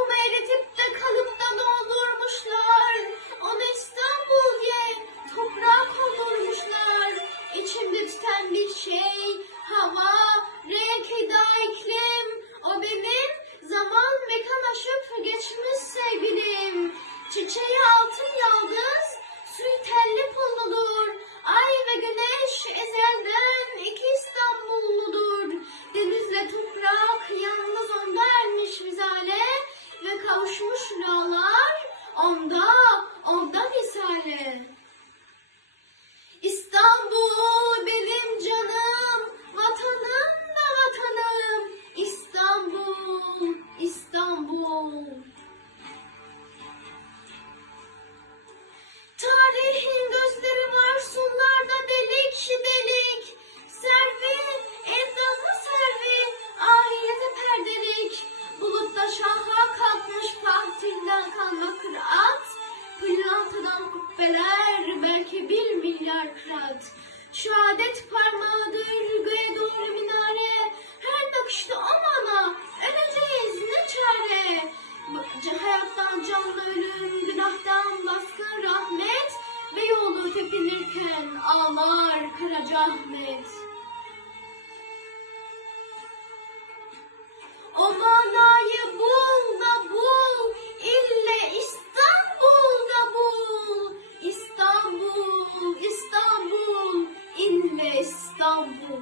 Ruhumu eritip de kalıpta doldurmuşlar. Onu İstanbul diye toprağa kondurmuşlar. İçimde tüten bir şey, hava, renk, heda, iklim. O benim zaman mekan aşıp geçmiş sevgilim. Çiçeği altın yaldız, suyu telli pul. Ay Ondan kahpeler belki bir milyar krat. Şu adet parmağıdır göğe doğru minare. Her nakışta amana öleceğiz ne çare. Hayattan canlı ölüm, günahtan baskın rahmet ve yolu tepinirken ağlar Karaca Ahmet. algo.